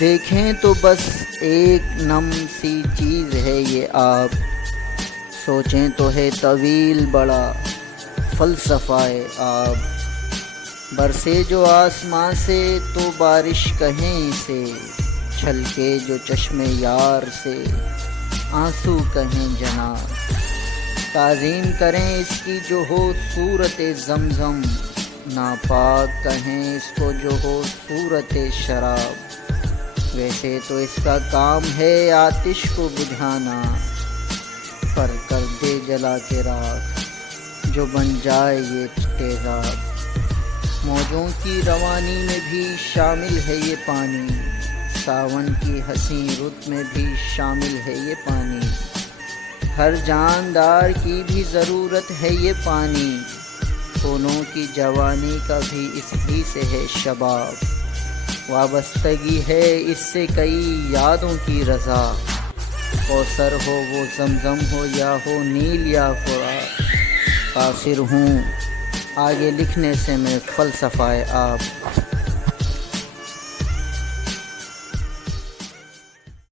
دیکھیں تو بس ایک نم سی چیز ہے یہ آب، سوچیں تو ہے طویل بڑا فلسفہ آب، برسے جو آسمان سے تو بارش کہیں اسے، چھلکے جو چشم یار سے آنسو کہیں جناب، تعظیم کریں اس کی جو ہو صورت زمزم، ناپاک کہیں اس کو جو ہو صورت شراب، ویسے تو اس کا کام ہے آتش کو بجھانا، پر کر دے جلا کے راکھ جو بن جائے یہ تیزاب، موجوں کی روانی میں بھی شامل ہے یہ پانی، ساون کی حسین رت میں بھی شامل ہے یہ پانی، ہر جاندار کی بھی ضرورت ہے یہ پانی، پھولوں کی جوانی کا بھی اس ہی سے ہے شباب، وابستگی ہے اس سے کئی یادوں کی رضا، کوثر ہو وہ زمزم ہو یا ہو نیل یا فرات، قاصر ہوں آگے لکھنے سے میں فلسفہ آب۔